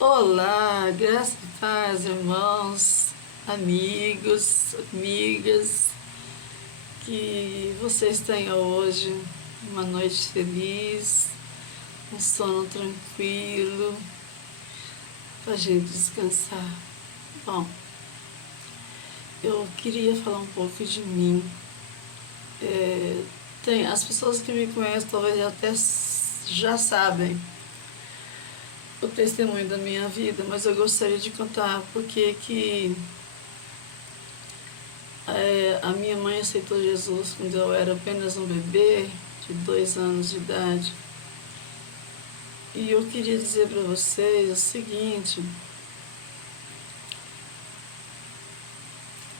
Olá, graças e paz, irmãos, amigos, amigas, que vocês tenham hoje uma noite feliz, um sono tranquilo, para a gente descansar. Bom, eu queria falar um pouco de mim. Tem as pessoas que me conhecem talvez até já sabem o testemunho da minha vida, mas eu gostaria de contar porque que a minha mãe aceitou Jesus quando eu era apenas um bebê de 2 anos de idade. E eu queria dizer para vocês o seguinte: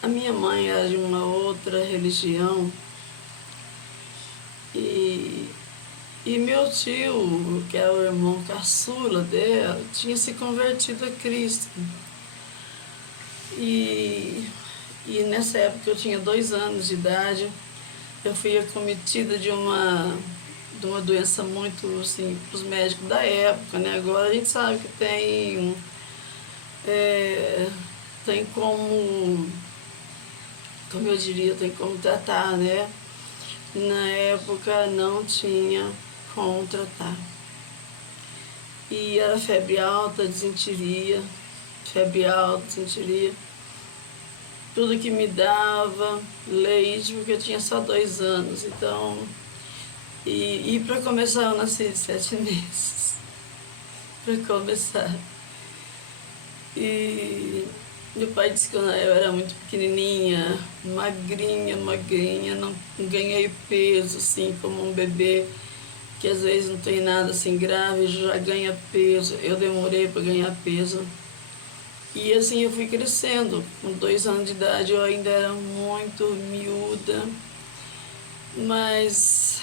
a minha mãe era de uma outra religião e meu tio, que é o irmão caçula dela, tinha se convertido a Cristo. E nessa época eu tinha 2 anos de idade, eu fui acometida de uma doença muito, assim, para os médicos da época, né? Agora a gente sabe que tem como eu diria, tem como tratar, né? Na época não tinha como tratar. E era febre alta, disenteria, tudo que me dava leite, porque eu tinha só 2 anos, então. E para começar, eu nasci de 7 meses. Para começar. E meu pai disse que eu era muito pequenininha, magrinha, não ganhei peso, assim, como um bebê, que às vezes não tem nada assim grave, já ganha peso. Eu demorei para ganhar peso. E assim eu fui crescendo. Com 2 anos de idade eu ainda era muito miúda, mas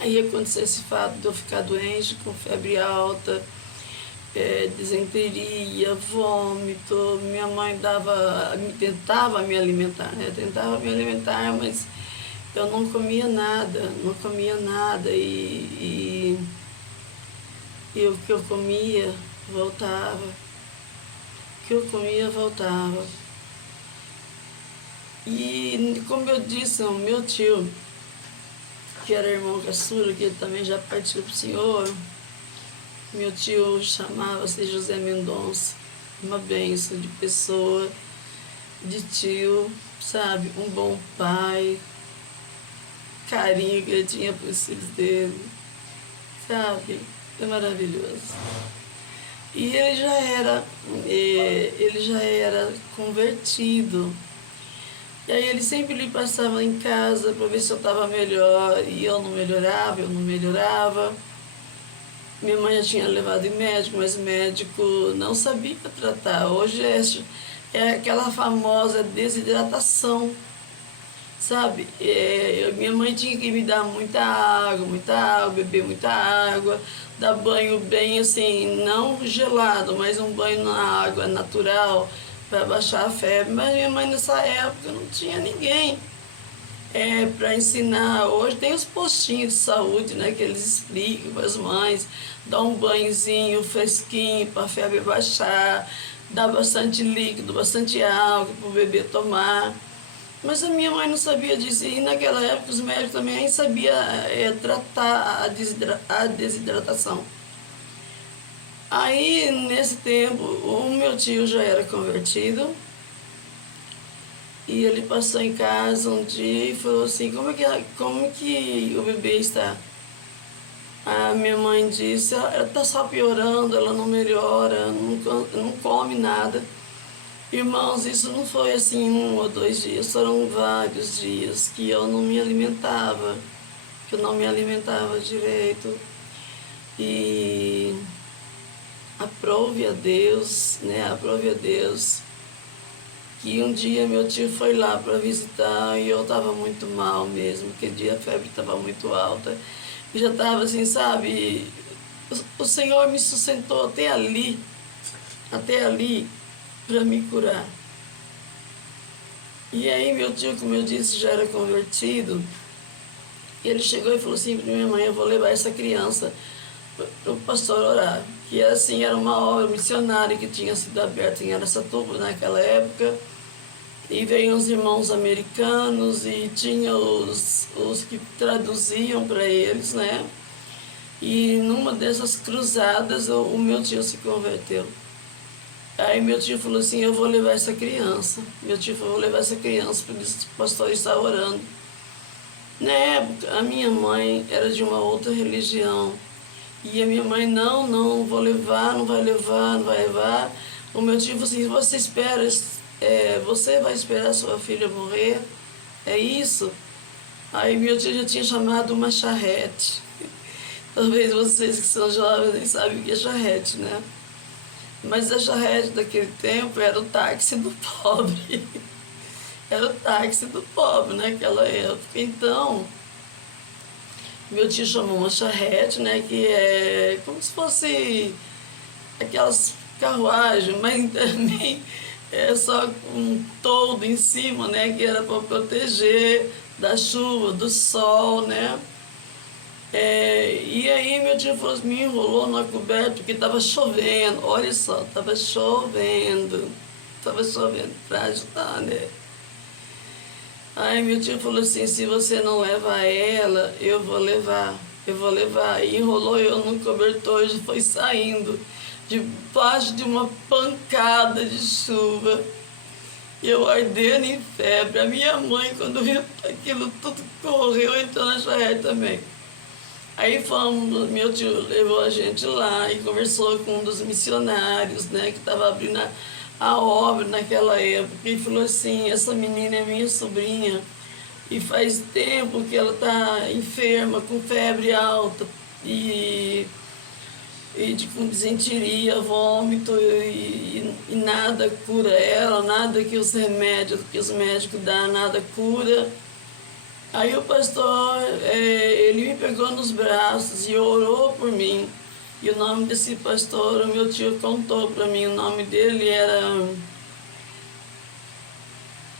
aí aconteceu esse fato de eu ficar doente, com febre alta, disenteria, vômito. Minha mãe tentava me alimentar, né? Tentava me alimentar, mas eu não comia nada. E o que eu comia voltava. E como eu disse, o meu tio, que era irmão caçula, que ele também já partiu para o Senhor, meu tio chamava-se José Mendonça, uma bênção de pessoa, de tio, sabe? Um bom pai, carinho que ele tinha para os filhos dele, sabe? É maravilhoso. E ele já era convertido. E aí ele sempre lhe passava em casa para ver se eu estava melhor, e eu não melhorava. Minha mãe já tinha levado em médico, mas o médico não sabia tratar. Hoje é aquela famosa desidratação, sabe? Minha mãe tinha que me dar muita água, beber muita água, dar banho bem assim, não gelado, mas um banho na água natural para baixar a febre. Mas minha mãe nessa época não tinha ninguém para ensinar. Hoje tem os postinhos de saúde, né, que eles explicam para as mães, dá um banhozinho fresquinho para a febre baixar, dá bastante líquido, bastante água para o bebê tomar. Mas a minha mãe não sabia disso, e naquela época os médicos também nem sabiam tratar a desidratação. Aí, nesse tempo, o meu tio já era convertido, e ele passou em casa um dia e falou assim: como que o bebê está? A minha mãe disse: ela está só piorando, ela não melhora, não come nada. Irmãos, isso não foi assim 1 ou 2 dias, foram vários dias que eu não me alimentava, direito. E aprove a Deus, né? Aprove a Deus que um dia meu tio foi lá para visitar e eu estava muito mal mesmo. Aquele dia a febre estava muito alta. Eu já estava assim, sabe? O Senhor me sustentou até ali, para me curar. E aí meu tio, como eu disse, já era convertido. E ele chegou e falou assim para minha mãe: eu vou levar essa criança para o pastor orar. Que assim, era uma obra missionária que tinha sido aberta em Araçatuba naquela época. E veio uns irmãos americanos e tinha os que traduziam para eles, né? E numa dessas cruzadas o meu tio se converteu. Aí meu tio falou assim, eu vou levar essa criança. Meu tio falou, vou levar essa criança, porque o pastor está orando. Na época, a minha mãe era de uma outra religião. E a minha mãe, não vou levar, não vai levar, não vai levar. O meu tio falou assim, você espera, você vai esperar sua filha morrer? É isso? Aí meu tio já tinha chamado uma charrete. Talvez vocês que são jovens nem sabem o que é charrete, né? Mas a charrete daquele tempo era o táxi do pobre. Era o táxi do pobre naquela época. Então, meu tio chamou uma charrete, né? Que é como se fosse aquelas carruagens, mas também é só um toldo em cima, né? Que era para proteger da chuva, do sol, né? E aí meu tio falou assim, me enrolou na coberta porque estava chovendo, olha só, estava chovendo para ajudar, né? Aí meu tio falou assim, se você não levar ela, eu vou levar. E enrolou eu no cobertor e foi saindo debaixo de uma pancada de chuva. Eu ardendo em febre. A minha mãe, quando viu aquilo tudo, correu e entrou na charrete também. Aí fomos, meu tio levou a gente lá e conversou com um dos missionários, né, que estava abrindo a obra naquela época, e falou assim, essa menina é minha sobrinha, e faz tempo que ela está enferma, com febre alta, com desenteria, vômito, e nada cura ela, nada que os remédios que os médicos dão, nada cura. Aí o pastor, ele me pegou nos braços e orou por mim. E o nome desse pastor, o meu tio contou para mim, o nome dele era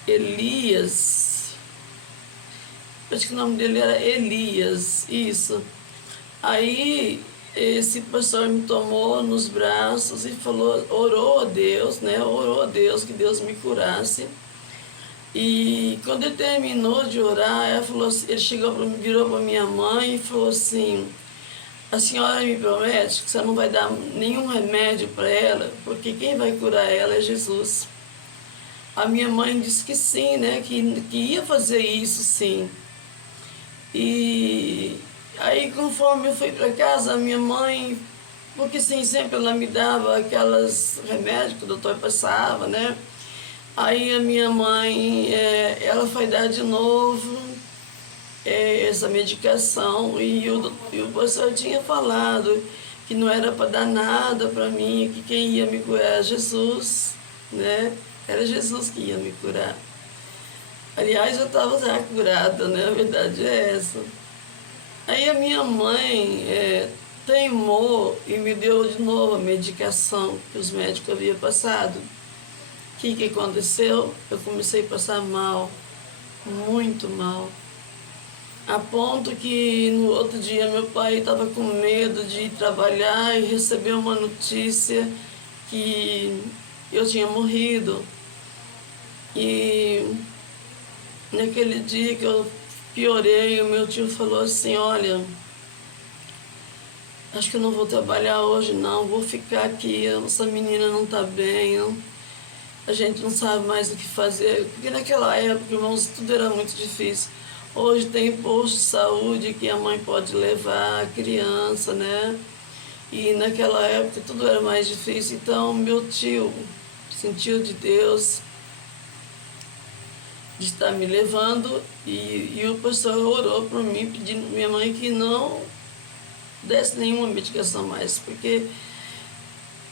Elias. Acho que o nome dele era Elias, isso. Aí esse pastor me tomou nos braços e falou, orou a Deus, né? Orou a Deus que Deus me curasse. E quando ele terminou de orar, ele virou para minha mãe e falou assim, a senhora me promete que você não vai dar nenhum remédio para ela, porque quem vai curar ela é Jesus. A minha mãe disse que sim, né, que ia fazer isso sim. E aí conforme eu fui para casa, a minha mãe, porque sim, sempre ela me dava aqueles remédios que o doutor passava, né? Aí a minha mãe, ela foi dar de novo essa medicação e o pastor tinha falado que não era para dar nada para mim, que quem ia me curar era Jesus, né? Era Jesus que ia me curar. Aliás, eu estava já curada, né? A verdade é essa. Aí a minha mãe teimou e me deu de novo a medicação que os médicos haviam passado. O que aconteceu? Eu comecei a passar mal, muito mal. A ponto que no outro dia meu pai estava com medo de ir trabalhar e recebeu uma notícia que eu tinha morrido. E naquele dia que eu piorei, o meu tio falou assim, olha, acho que eu não vou trabalhar hoje não, vou ficar aqui, essa menina não está bem, não. A gente não sabe mais o que fazer, porque naquela época, irmãos, tudo era muito difícil. Hoje tem posto de saúde que a mãe pode levar a criança, né? E naquela época tudo era mais difícil. Então meu tio sentiu de Deus de estar me levando e o pastor orou por mim, pedindo para minha mãe que não desse nenhuma medicação mais, porque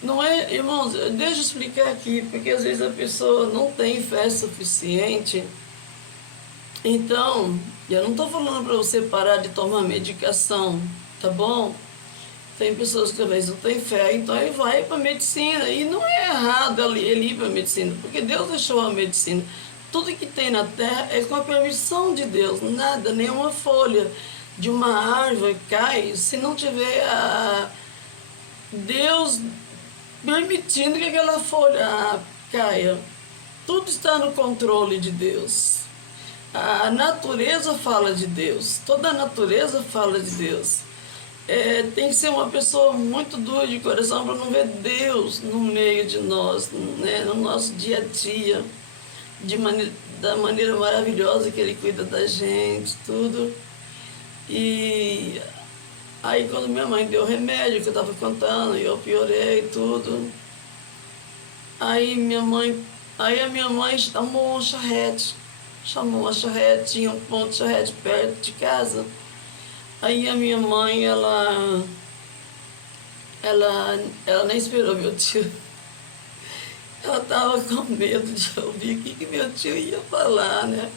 não é, irmãos, deixa eu explicar aqui, porque às vezes a pessoa não tem fé suficiente. Então, eu não estou falando para você parar de tomar medicação, tá bom? Tem pessoas que talvez não têm fé, então ele vai para a medicina. E não é errado ele ir para a medicina, porque Deus deixou a medicina. Tudo que tem na terra é com a permissão de Deus, nada, nenhuma folha de uma árvore cai se não tiver Deus permitindo que aquela folha caia. Tudo está no controle de Deus. A natureza fala de Deus, toda a natureza fala de Deus. Tem que ser uma pessoa muito dura de coração para não ver Deus no meio de nós, né? No nosso dia a dia, da maneira maravilhosa que Ele cuida da gente, tudo. E aí quando minha mãe deu remédio, que eu estava contando, e eu piorei tudo, aí a minha mãe chamou uma charrete, tinha um ponto de charrete perto de casa. Aí a minha mãe, ela nem esperou meu tio. Ela estava com medo de ouvir o que meu tio ia falar, né?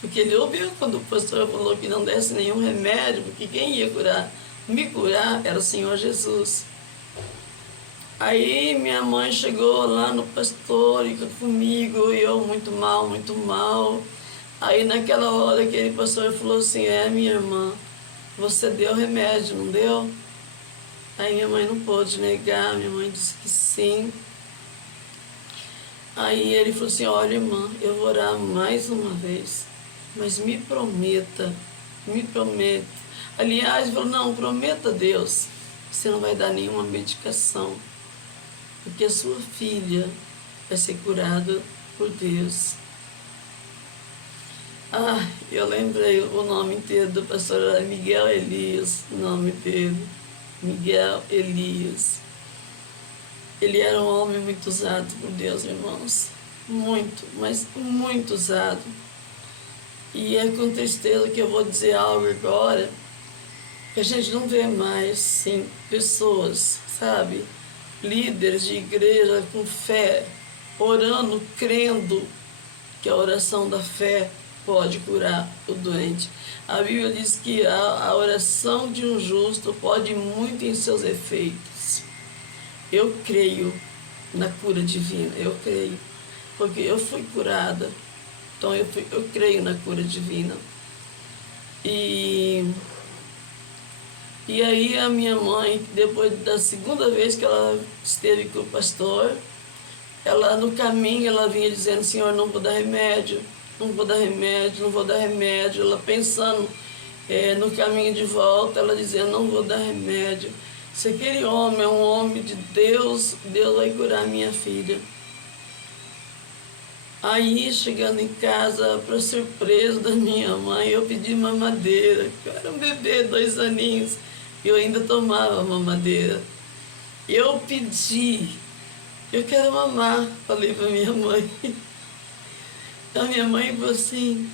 Porque ele ouviu quando o pastor falou que não desse nenhum remédio, porque quem ia me curar era o Senhor Jesus. Aí minha mãe chegou lá no pastor e comigo, e eu muito mal, muito mal. Aí naquela hora aquele pastor falou assim, minha irmã, você deu remédio, não deu? Aí minha mãe não pôde negar, minha mãe disse que sim. Aí ele falou assim, olha irmã, eu vou orar mais uma vez, mas me prometa. Aliás, ele falou, não, prometa a Deus, que você não vai dar nenhuma medicação, porque a sua filha vai ser curada por Deus. Eu lembrei o nome inteiro do pastor Miguel Elias, o nome dele, Miguel Elias. Ele era um homem muito usado por Deus, irmãos, muito, mas muito usado. E é com tristeza que eu vou dizer algo agora, que a gente não vê mais, sim, pessoas, sabe, líderes de igreja com fé, orando, crendo que a oração da fé pode curar o doente. A Bíblia diz que a oração de um justo pode ir muito em seus efeitos. Eu creio na cura divina, eu creio, porque eu fui curada, então eu creio na cura divina. E aí a minha mãe, depois da segunda vez que ela esteve com o pastor, ela no caminho ela vinha dizendo, Senhor, não vou dar remédio, não vou dar remédio, não vou dar remédio. Ela pensando no caminho de volta, ela dizendo, não vou dar remédio. Se aquele homem é um homem de Deus, Deus vai curar minha filha. Aí, chegando em casa, para surpresa da minha mãe, eu pedi mamadeira. Eu era um bebê, 2 aninhos, e eu ainda tomava mamadeira. Eu pedi, eu quero mamar, falei para minha mãe. A minha mãe falou assim,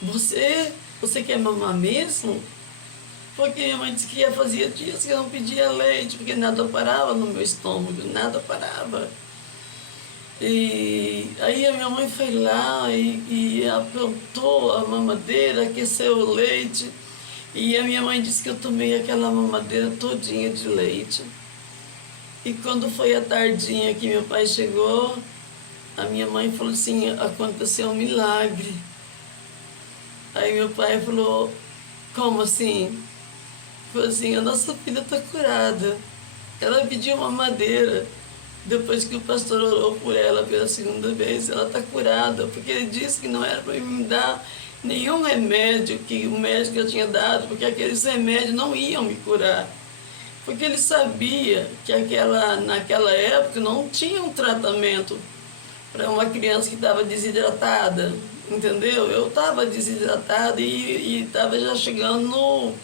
você quer mamar mesmo? Porque minha mãe disse que já fazia dias que eu não pedia leite, porque nada parava no meu estômago, nada parava. E aí a minha mãe foi lá e aprontou a mamadeira, aqueceu o leite. E a minha mãe disse que eu tomei aquela mamadeira todinha de leite. E quando foi a tardinha que meu pai chegou, a minha mãe falou assim, aconteceu um milagre. Aí meu pai falou, como assim? Falou assim, a nossa filha está curada. Ela pediu uma madeira. Depois que o pastor orou por ela pela segunda vez, ela está curada. Porque ele disse que não era para me dar nenhum remédio que o médico já tinha dado, porque aqueles remédios não iam me curar. Porque ele sabia que naquela época não tinha um tratamento para uma criança que estava desidratada, entendeu? Eu estava desidratada e estava já chegando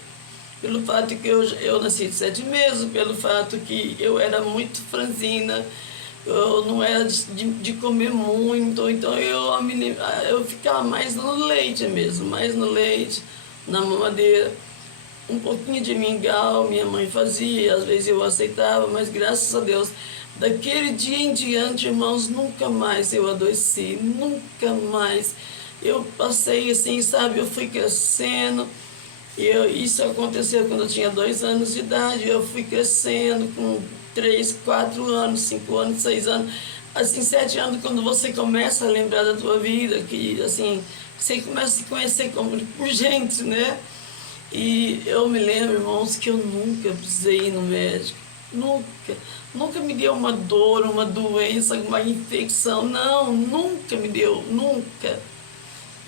pelo fato que eu nasci de 7 meses, pelo fato que eu era muito franzina, eu não era de comer muito, então eu ficava mais no leite mesmo, mais no leite, na mamadeira. Um pouquinho de mingau minha mãe fazia, às vezes eu aceitava, mas graças a Deus, daquele dia em diante, irmãos, nunca mais eu adoeci, nunca mais. Eu passei assim, sabe, eu fui crescendo. Isso aconteceu quando eu tinha 2 anos de idade, eu fui crescendo com 3, 4 anos, 5 anos, 6 anos, assim, 7 anos, quando você começa a lembrar da tua vida, que assim, você começa a se conhecer como por gente, né? E eu me lembro, irmãos, que eu nunca precisei ir no médico. Nunca. Nunca me deu uma dor, uma doença, uma infecção. Não, nunca me deu, nunca.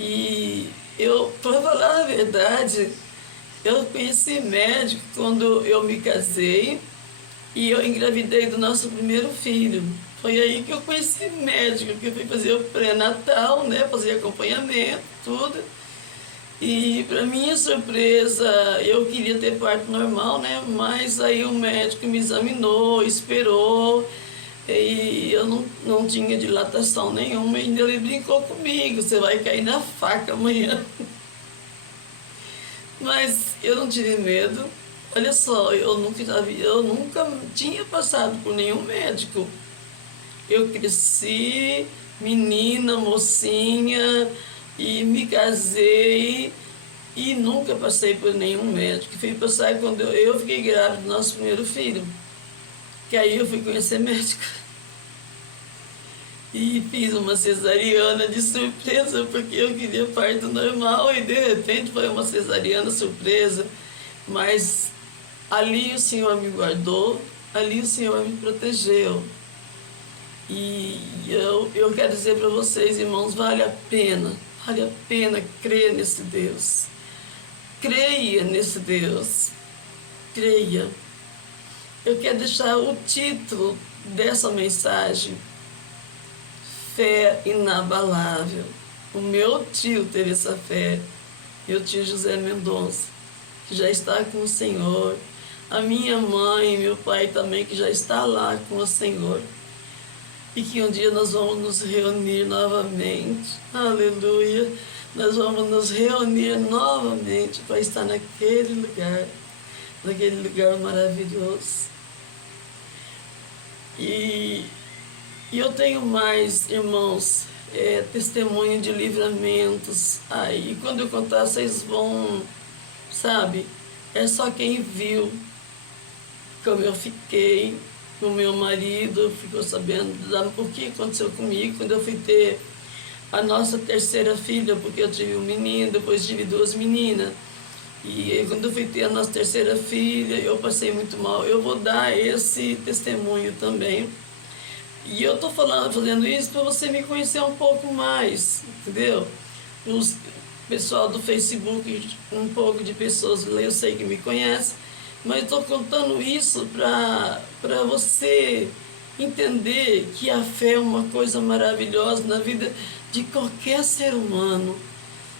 E eu, para falar a verdade, eu conheci médico quando eu me casei e eu engravidei do nosso primeiro filho. Foi aí que eu conheci médico, que eu fui fazer o pré-natal, né, fazer acompanhamento, tudo. E para minha surpresa, eu queria ter parto normal, né? Mas aí o médico me examinou, esperou, e eu não tinha dilatação nenhuma, e ainda ele brincou comigo, você vai cair na faca amanhã. Mas eu não tive medo. Olha só, eu nunca tinha passado por nenhum médico. Eu cresci, menina, mocinha, e me casei e nunca passei por nenhum médico. Fui passar quando eu fiquei grávida do nosso primeiro filho, que aí eu fui conhecer médico. E fiz uma cesariana de surpresa, porque eu queria parto normal e de repente foi uma cesariana surpresa. Mas ali o Senhor me guardou, ali o Senhor me protegeu. E eu quero dizer para vocês, irmãos, vale a pena crer nesse Deus. Creia nesse Deus, creia. Eu quero deixar o título dessa mensagem: Fé inabalável. O meu tio teve essa fé, meu tio José Mendonça, que já está com o Senhor. A minha mãe e meu pai também, que já está lá com o Senhor. E que um dia nós vamos nos reunir novamente. Aleluia! Nós vamos nos reunir novamente para estar naquele lugar maravilhoso. E eu tenho mais, irmãos, testemunho de livramentos. Aí, quando eu contar, vocês vão, sabe? É só quem viu como eu fiquei. O meu marido ficou sabendo o que aconteceu comigo quando eu fui ter a nossa terceira filha, porque eu tive um menino, depois tive duas meninas. E quando eu fui ter a nossa terceira filha, eu passei muito mal. Eu vou dar esse testemunho também. E eu estou fazendo isso para você me conhecer um pouco mais, entendeu? O pessoal do Facebook, um pouco de pessoas, eu sei que me conhecem, mas estou contando isso para você entender que a fé é uma coisa maravilhosa na vida de qualquer ser humano,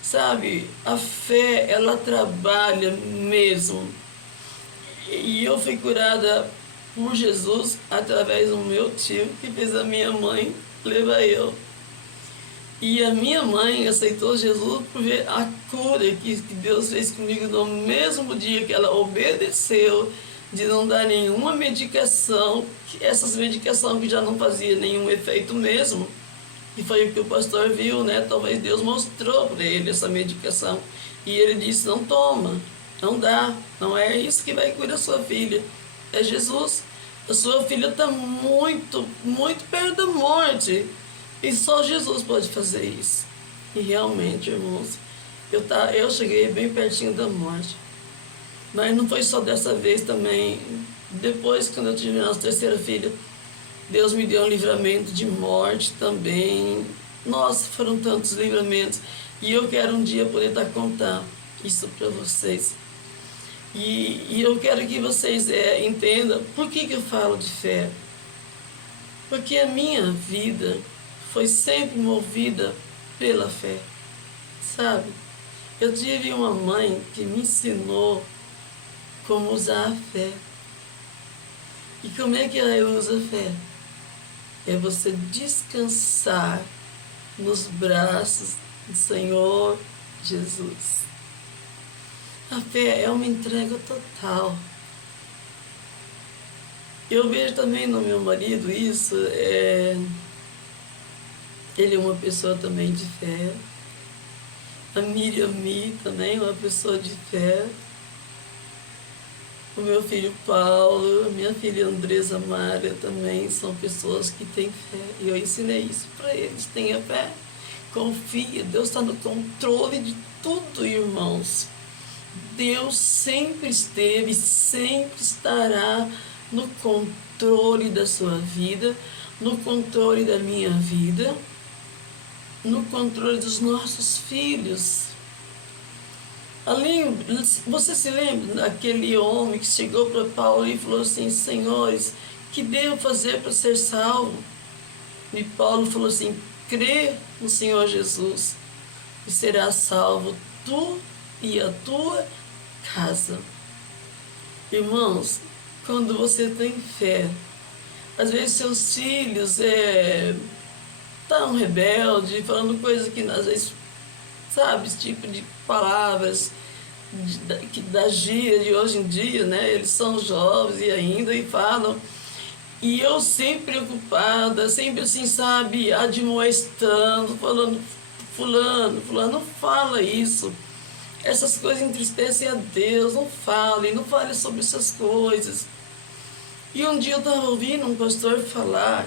sabe? A fé, ela trabalha mesmo. E eu fui curada por Jesus através do meu tio, que fez a minha mãe levar eu. E a minha mãe aceitou Jesus por ver a cura que Deus fez comigo no mesmo dia que ela obedeceu, de não dar nenhuma medicação, essas medicações que já não faziam nenhum efeito mesmo. E foi o que o pastor viu, né? Talvez Deus mostrou para ele essa medicação. E ele disse, não toma, não dá, não é isso que vai curar a sua filha, é Jesus. A sua filha está muito, muito perto da morte. E só Jesus pode fazer isso. E realmente, irmãos, eu cheguei bem pertinho da morte. Mas não foi só dessa vez também. Depois, quando eu tive a nossa terceira filha, Deus me deu um livramento de morte também. Nossa, foram tantos livramentos. E eu quero um dia poder estar contando isso para vocês. E eu quero que vocês entendam por que eu falo de fé. Porque a minha vida foi sempre movida pela fé, sabe? Eu tive uma mãe que me ensinou como usar a fé. E como é que ela usa a fé? É você descansar nos braços do Senhor Jesus. A fé é uma entrega total. Eu vejo também no meu marido isso, ele é uma pessoa também de fé. A Miriam também é uma pessoa de fé. O meu filho Paulo, a minha filha Andresa Mária também são pessoas que têm fé. E eu ensinei isso para eles. Tenha fé, confia, Deus está no controle de tudo, irmãos. Deus sempre esteve, sempre estará no controle da sua vida, no controle da minha vida, no controle dos nossos filhos. Além, você se lembra daquele homem que chegou para Paulo e falou assim: Senhores, que devo fazer para ser salvo? E Paulo falou assim: crê no Senhor Jesus e serás salvo tu e a tua casa. Irmãos, quando você tem fé, às vezes seus filhos tão rebeldes, falando coisas que às vezes, sabe, esse tipo de palavras da gíria de hoje em dia, né? Eles são jovens e ainda e falam. E eu sempre preocupada, sempre assim, sabe, admoestando, falando, fulano, não fala isso. Essas coisas entristecem a Deus, não fale sobre essas coisas. E um dia eu estava ouvindo um pastor falar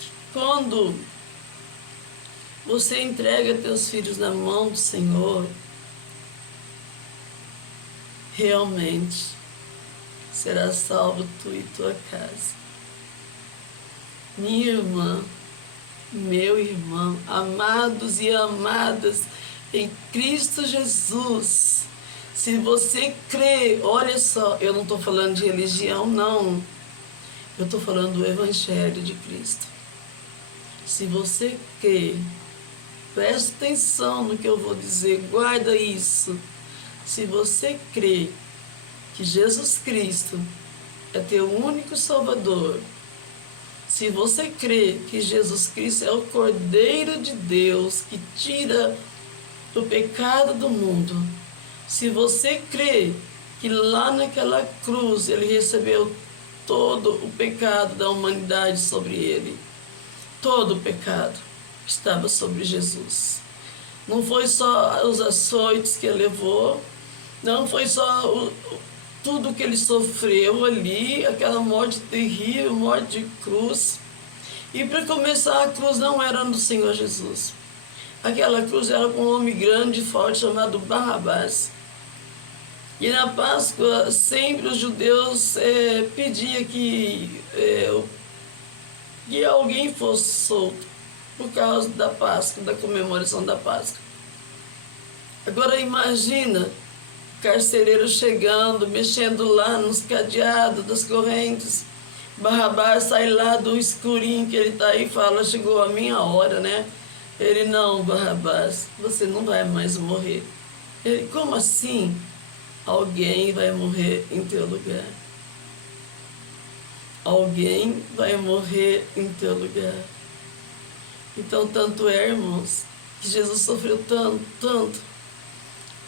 que quando você entrega teus filhos na mão do Senhor, realmente será salvo tu e tua casa. Minha irmã, meu irmão, amados e amadas em Cristo Jesus, se você crê, olha só, eu não estou falando de religião, não. Eu estou falando do Evangelho de Cristo. Se você crê, presta atenção no que eu vou dizer, guarda isso. Se você crê que Jesus Cristo é teu único Salvador, se você crê que Jesus Cristo é o Cordeiro de Deus que tira o pecado do mundo, se você crê que lá naquela cruz ele recebeu todo o pecado da humanidade sobre ele, todo o pecado estava sobre Jesus. Não foi só os açoites que ele levou, não foi só tudo que ele sofreu ali, aquela morte terrível, morte de cruz. E para começar, a cruz não era do Senhor Jesus. Aquela cruz era para um homem grande e forte chamado Barrabás. E na Páscoa, sempre os judeus pediam que alguém fosse solto por causa da Páscoa, da comemoração da Páscoa. Agora imagina o carcereiro chegando, mexendo lá nos cadeados das correntes. Barrabás sai lá do escurinho que ele está aí e fala: chegou a minha hora, né? Ele: não, Barrabás, você não vai mais morrer. Ele: como assim? Alguém vai morrer em teu lugar. Alguém vai morrer em teu lugar. Então, tanto é, irmãos, que Jesus sofreu tanto,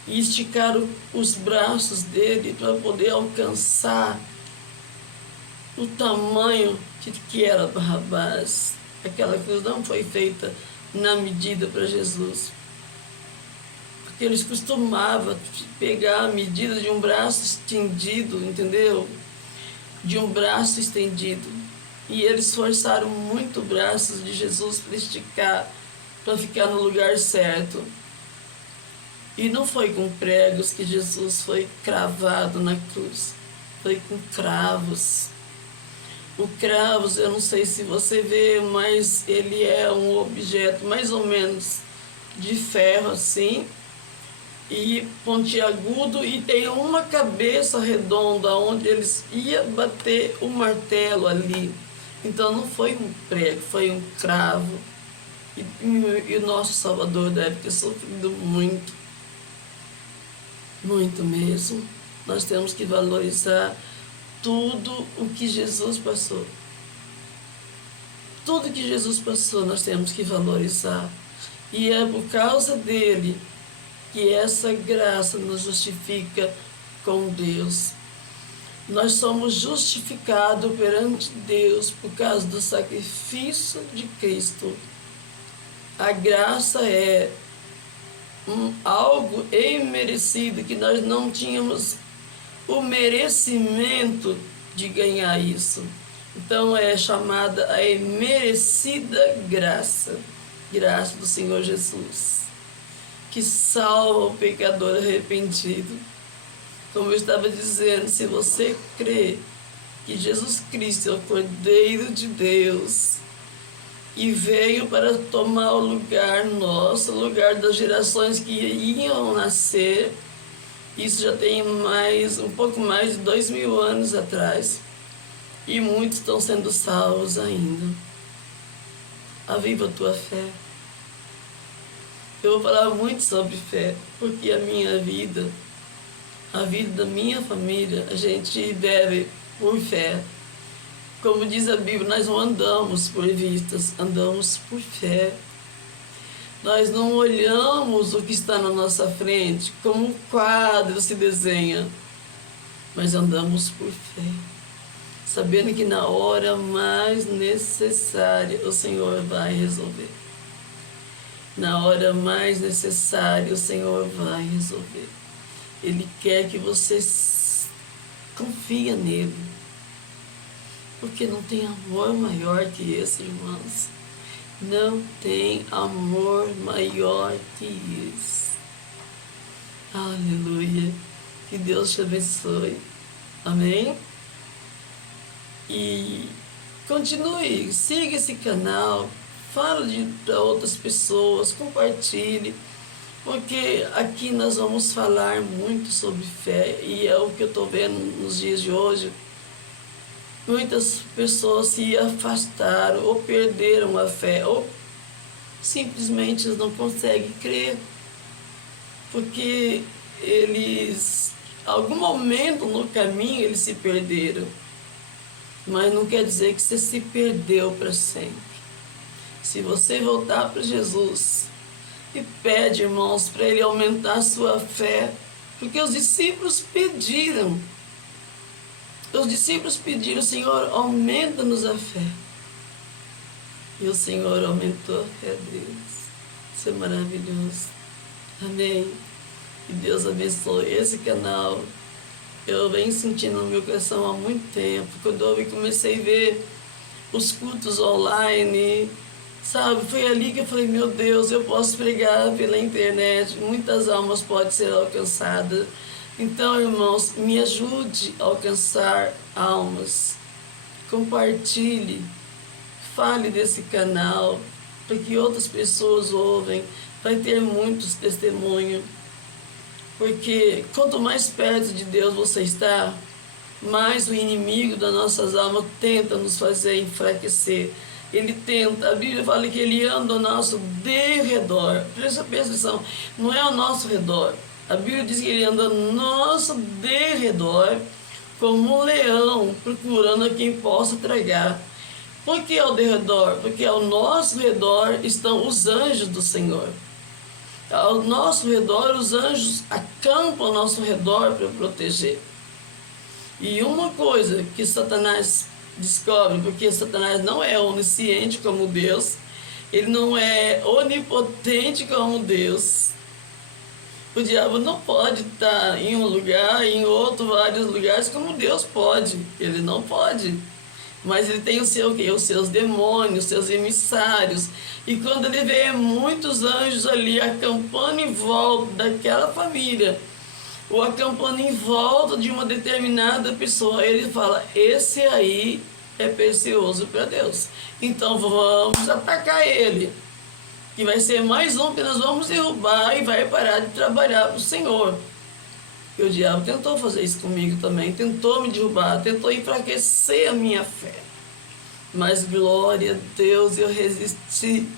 e esticaram os braços dele para poder alcançar o tamanho que era Barrabás. Aquela cruz não foi feita na medida para Jesus, porque eles costumavam pegar a medida de um braço estendido, entendeu? De um braço estendido. E eles forçaram muito o braço de Jesus para esticar, para ficar no lugar certo. E não foi com pregos que Jesus foi cravado na cruz, foi com cravos. O cravos, eu não sei se você vê, mas ele é um objeto mais ou menos de ferro assim, e pontiagudo, e tem uma cabeça redonda onde eles iam bater o martelo ali. Então não foi um prego, foi um cravo. E o nosso Salvador deve ter sofrido muito, muito mesmo. Nós temos que valorizar tudo o que Jesus passou. Tudo que Jesus passou nós temos que valorizar. E é por causa dele que essa graça nos justifica com Deus. Nós somos justificados perante Deus por causa do sacrifício de Cristo. A graça é algo imerecido, que nós não tínhamos o merecimento de ganhar isso. Então é chamada a imerecida graça, graça do Senhor Jesus, que salva o pecador arrependido. Como eu estava dizendo, se você crê que Jesus Cristo é o Cordeiro de Deus e veio para tomar o lugar nosso, o lugar das gerações que iam nascer, isso já tem um pouco mais de 2000 anos atrás, e muitos estão sendo salvos ainda. Aviva a tua fé. Eu vou falar muito sobre fé, porque a minha vida, a vida da minha família, a gente vive por fé. Como diz a Bíblia, nós não andamos por vistas, andamos por fé. Nós não olhamos o que está na nossa frente, como um quadro se desenha, mas andamos por fé, sabendo que na hora mais necessária o Senhor vai resolver. Na hora mais necessária o Senhor vai resolver. Ele quer que você confie nele, porque não tem amor maior que esse, irmãos. Não tem amor maior que isso. Aleluia. Que Deus te abençoe. Amém? E continue, siga esse canal, fale para outras pessoas, compartilhe, porque aqui nós vamos falar muito sobre fé, e é o que eu estou vendo nos dias de hoje. Muitas pessoas se afastaram ou perderam a fé, ou simplesmente não conseguem crer, porque eles, em algum momento no caminho, eles se perderam. Mas não quer dizer que você se perdeu para sempre. Se você voltar para Jesus e pede, irmãos, para Ele aumentar a sua fé, porque os discípulos pediram. Os discípulos pediram: Senhor, aumenta-nos a fé. E o Senhor aumentou a fé deles. Isso é maravilhoso. Amém. Que Deus abençoe esse canal. Eu venho sentindo no meu coração há muito tempo. Quando eu comecei a ver os cultos online, sabe? Foi ali que eu falei: meu Deus, eu posso pregar pela internet. Muitas almas podem ser alcançadas. Então, irmãos, me ajude a alcançar almas. Compartilhe, fale desse canal, para que outras pessoas ouvem. Vai ter muitos testemunhos. Porque quanto mais perto de Deus você está, mais o inimigo das nossas almas tenta nos fazer enfraquecer. Ele tenta, a Bíblia fala que ele anda ao nosso derredor. Presta atenção, não é ao nosso redor. A Bíblia diz que ele anda ao nosso derredor, como um leão, procurando a quem possa tragar. Por que ao derredor? Porque ao nosso redor estão os anjos do Senhor. Ao nosso redor, os anjos acampam ao nosso redor para proteger. E uma coisa que Satanás descobre, porque Satanás não é onisciente como Deus, ele não é onipotente como Deus. O diabo não pode estar em um lugar, em outro, vários lugares, como Deus pode. Ele não pode. Mas ele tem o seu quê? Os seus demônios, os seus emissários. E quando ele vê muitos anjos ali acampando em volta daquela família, ou acampando em volta de uma determinada pessoa, ele fala: esse aí é precioso para Deus. Então vamos atacar ele. Que vai ser mais um que nós vamos derrubar e vai parar de trabalhar para o Senhor. E o diabo tentou fazer isso comigo também, tentou me derrubar, tentou enfraquecer a minha fé. Mas glória a Deus, eu resisti.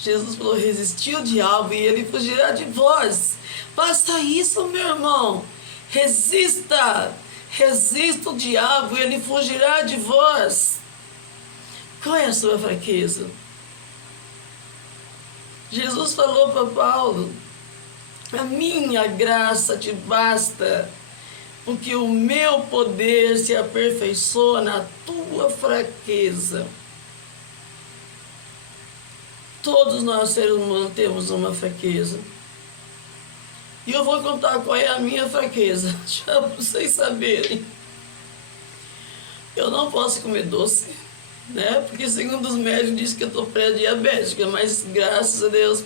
Jesus falou: resisti o diabo e ele fugirá de vós. Basta isso, meu irmão. Resista o diabo e ele fugirá de vós. Qual é a sua fraqueza? Jesus falou para Paulo: a minha graça te basta, porque o meu poder se aperfeiçoa na tua fraqueza. Todos nós, seres humanos, temos uma fraqueza. E eu vou contar qual é a minha fraqueza, já para vocês saberem. Eu não posso comer doce, né? Porque segundo os médicos dizem que eu estou pré-diabética, mas graças a Deus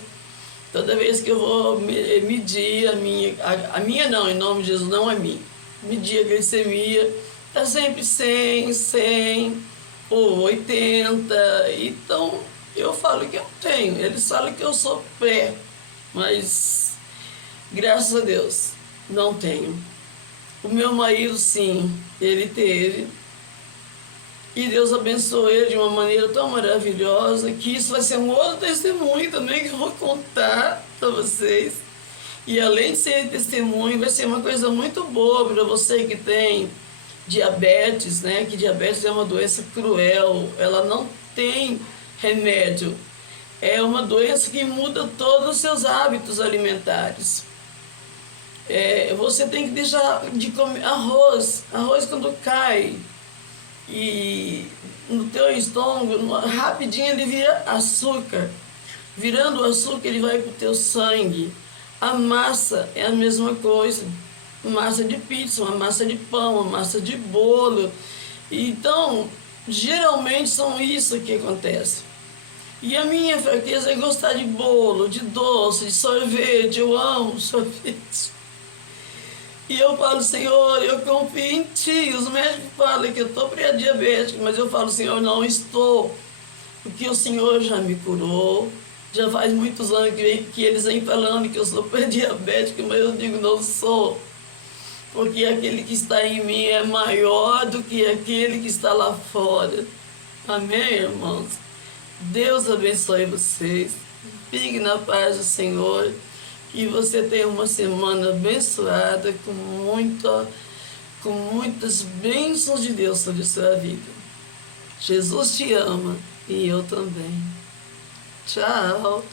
Toda vez que eu vou medir a minha não, em nome de Jesus, não a minha, medir a glicemia, tá sempre 100 ou 80. Então eu falo que eu tenho, eles falam que eu sou pré, mas graças a Deus não tenho. O meu marido, sim, ele teve. E Deus abençoou ele de uma maneira tão maravilhosa que isso vai ser um outro testemunho também que eu vou contar para vocês. E além de ser testemunho, vai ser uma coisa muito boa para você que tem diabetes, né? Que diabetes é uma doença cruel, ela não tem remédio. É uma doença que muda todos os seus hábitos alimentares. Você tem que deixar de comer arroz. Arroz quando cai e no teu estômago, rapidinho ele vira açúcar. Virando o açúcar, ele vai para o teu sangue. A massa é a mesma coisa. Massa de pizza, uma massa de pão, uma massa de bolo. Então, geralmente são isso que acontece. E a minha fraqueza é gostar de bolo, de doce, de sorvete. Eu amo sorvete. E eu falo, Senhor, eu confio em Ti. Os médicos falam que eu estou pré-diabética, mas eu falo, Senhor, não estou. Porque o Senhor já me curou. Já faz muitos anos que eles vêm falando que eu sou pré-diabética, mas eu digo, não sou. Porque aquele que está em mim é maior do que aquele que está lá fora. Amém, irmãos? Deus abençoe vocês. Fique na paz do Senhor. Que você tenha uma semana abençoada com muitas bênçãos de Deus sobre a sua vida. Jesus te ama e eu também. Tchau.